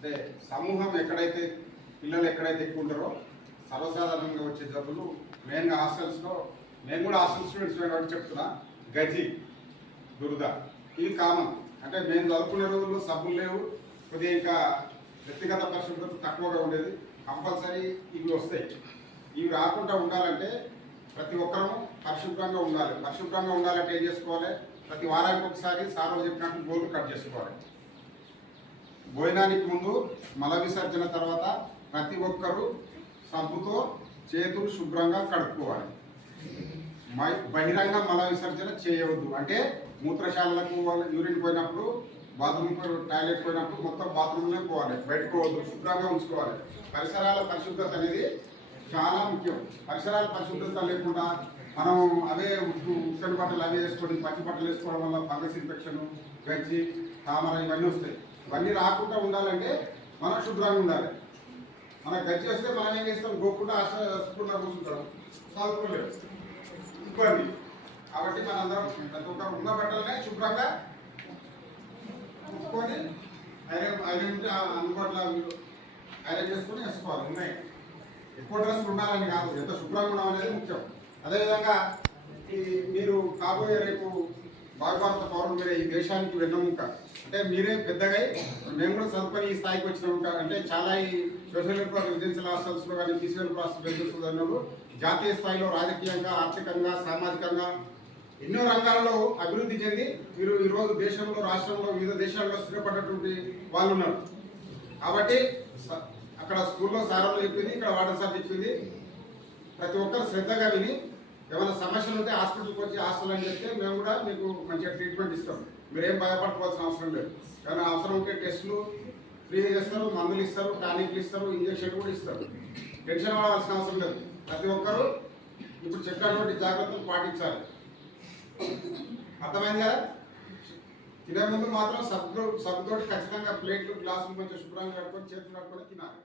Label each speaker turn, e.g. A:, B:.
A: అంటే సమూహం ఎక్కడైతే పిల్లలు ఎక్కడైతే ఎక్కువ ఉంటారో సర్వసాధారణంగా వచ్చే జబ్బులు మెయిన్గా హాస్టల్స్లో మేము కూడా హాస్టల్ స్టూడెంట్స్ కాబట్టి చెప్తున్నా. గజి దురద ఇవి కామన్ అంటే మేము చదువుకునే రోజుల్లో సబ్బులు లేవు కొద్దిగా ఇంకా వ్యక్తిగత పరిశుభ్రత తక్కువగా ఉండేది. కంపల్సరీ ఇవి వస్తాయి. ఇవి రాకుండా ఉండాలంటే ప్రతి ఒక్కరూ పరిశుభ్రంగా ఉండాలి. పరిశుభ్రంగా ఉండాలంటే ఏం చేసుకోవాలి? ప్రతి వారానికి ఒకసారి సార్లు చెప్పినట్టు గోర్లు కట్ చేసుకోవాలి. భోజనానికి ముందు మల విసర్జన తర్వాత ప్రతి ఒక్కరూ సబ్బుతో చేతులు శుభ్రంగా కడుక్కోవాలి. మై- బహిరంగ మల విసర్జన చేయవద్దు. అంటే మూత్రశాలలకు వాళ్ళు యూరిన్ పోయినప్పుడు బాత్రూమ్ టాయిలెట్ పోయినప్పుడు మొత్తం బాత్రూంలో పోవాలి. పెట్టుకోవద్దు శుభ్రంగా ఉంచుకోవాలి. పరిసరాల పరిశుభ్రత అనేది చాలా ముఖ్యం. పరిసరాల పరిశుభ్రత లేకుండా మనం అవే ఉప్పు బట్టలు అవే వేసుకోవడం పచ్చి బట్టలు వేసుకోవడం వల్ల ఫంగస్ ఇన్ఫెక్షన్ గజ్జి తామర ఇవన్నీ వస్తాయి. ఇవన్నీ రాకుండా ఉండాలంటే మనం శుభ్రంగా ఉండాలి. మన గజ్జి వస్తే మనం ఏం చేస్తాం? గోకుండా ఆశకుండా కూర్చుంటాం. చదువుకోలేదు ఇబ్బంది. కాబట్టి మనందరం ప్రతి ఒక్కరు ఉన్న బట్టలనే శుభ్రంగా ఉంచుకొని ఐరన్ ఐరన్ ఉంటే అందుబాటులో అవి ఐరన్ చేసుకొని వేసుకోవాలి. ఉన్నాయి. ఎక్కువ డ్రెస్సులు ఉండాలని కాదు. ఎంత శుభ్రంగా ఉండడం అనేది ముఖ్యం. అదేవిధంగా ఈ మీరు కాబోయే రేపు భాగభారత పౌరులు మీరే ఈ దేశానికి వెన్నముక. అంటే మీరే పెద్దగా మేము కూడా చదువుకొని ఈ స్థాయికి వచ్చినాము అంటే చాలా ఈ సోషల్ వెల్ఫేర్ రెసిడెన్షియల్ హాస్టల్స్లో కానీ ఫిజికల్ హాస్టల్ అన్నప్పుడు జాతీయ స్థాయిలో రాజకీయంగా ఆర్థికంగా సామాజికంగా ఎన్నో రంగాలలో అభివృద్ధి చెంది మీరు ఈ రోజు దేశంలో రాష్ట్రంలో వివిధ దేశాల్లో స్థిరపడ్డటువంటి వాళ్ళు ఉన్నారు. కాబట్టి స- అక్కడ స్కూల్లో సారంలో చెప్పింది ఇక్కడ వాటర్ సార్ చెప్పింది. ప్రతి ఒక్కరు శ్రద్ధగా విని ఏమైనా సమస్యలు ఉంటే హాస్పిటల్కి వచ్చి హాస్టల్ అని చెప్తే మేము కూడా మీకు మంచిగా ట్రీట్మెంట్ ఇస్తాం. మీరేం భయపడుకోవాల్సిన అవసరం లేదు. కానీ అవసరం ఉంటే టెస్టులు ఫ్రీగా చేస్తారు మందులు ఇస్తారు టానిక్లు ఇస్తారు ఇంజక్షన్ కూడా ఇస్తారు. టెన్షన్ పడాల్సిన అవసరం లేదు. ప్రతి ఒక్కరూ ఇప్పుడు చెప్పినటువంటి జాగ్రత్తలు పాటించాలి. అర్థమైంది కదా? తినే ముందు మాత్రం సబ్బు సబ్బుతోటి ఖచ్చితంగా ప్లేట్లు గ్లాసులు కొంచెం శుభ్రంగా కట్టుకొని చేతులు కట్టుకొని తినాలి.